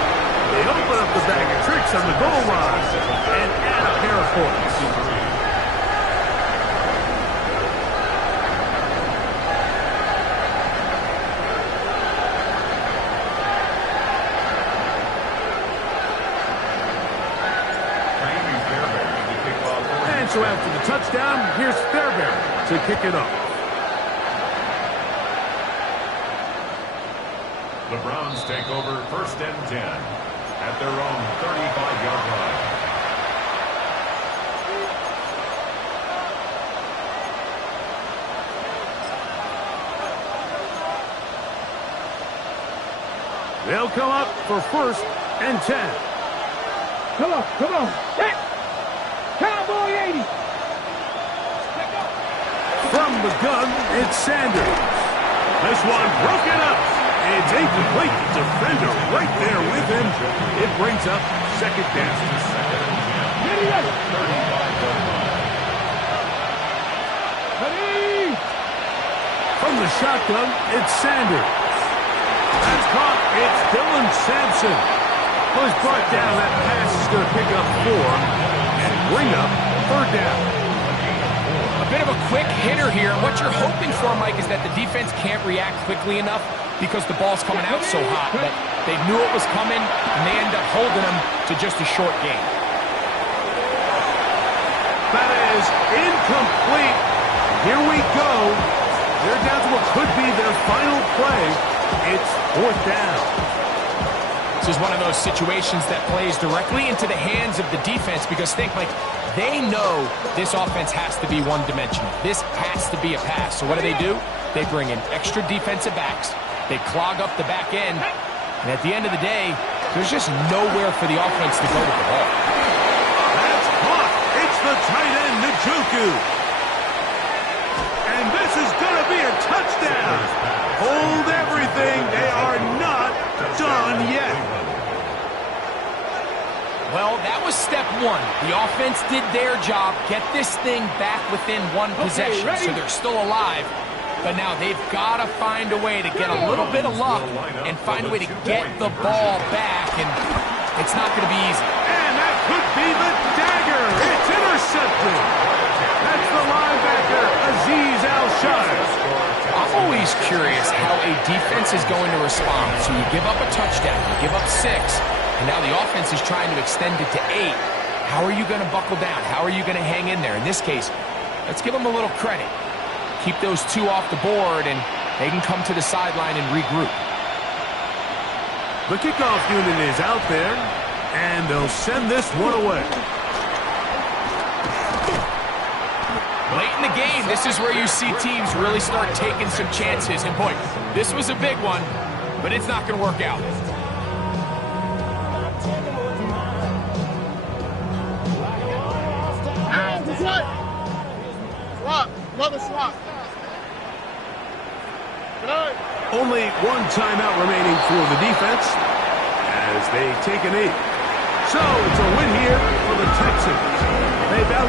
2. They open up the bag of tricks on the goal line and add a pair of points. And so after the touchdown, here's Fairbairn to kick it off. The Browns take over 1st and 10 at their own 35-yard line. They'll come up for 1st and 10. Come on, come on. Hit. Cowboy 80. From the gun, it's Sanders. This one broken up. It's incomplete. Defender right there with him. It brings up 2nd down. Ready. From the shotgun, it's Sanders. That's caught. It's Dylan Sampson. Well, he's brought down. That pass is going to pick up 4 and bring up 3rd down. A bit of a quick hitter here. What you're hoping for, Mike, is that the defense can't react quickly enough because the ball's coming out so hot that they knew it was coming, and they end up holding them to just a short gain. That is incomplete. Here we go. They're down to what could be their final play. It's 4th down. This is one of those situations that plays directly into the hands of the defense because think, Mike, they know this offense has to be one-dimensional. This has to be a pass. So what do? They bring in extra defensive backs. They clog up the back end. And at the end of the day, there's just nowhere for the offense to go with the ball. That's caught. It's the tight end, Njoku. And this is going to be a touchdown. Hold everything. They are not done yet. Well, that was step 1. The offense did their job, get this thing back within one possession, so they're still alive. But now they've got to find a way to get a little bit of luck and find a way to get the ball back, and it's not going to be easy. And that could be the dagger. It's intercepted. That's the linebacker, Azeez Al-Shaair. I'm always curious how a defense is going to respond. So you give up a touchdown, you give up 6, and now the offense is trying to extend it to 8. How are you going to buckle down? How are you going to hang in there? In this case, let's give them a little credit. Keep those 2 off the board, and they can come to the sideline and regroup. The kickoff unit is out there, and they'll send this one away. Late in the game, this is where you see teams really start taking some chances. And boy, this was a big one, but it's not going to work out. Swap. Another swap. Only one timeout remaining for the defense as they take a knee. So it's a win here for the Texans. They've out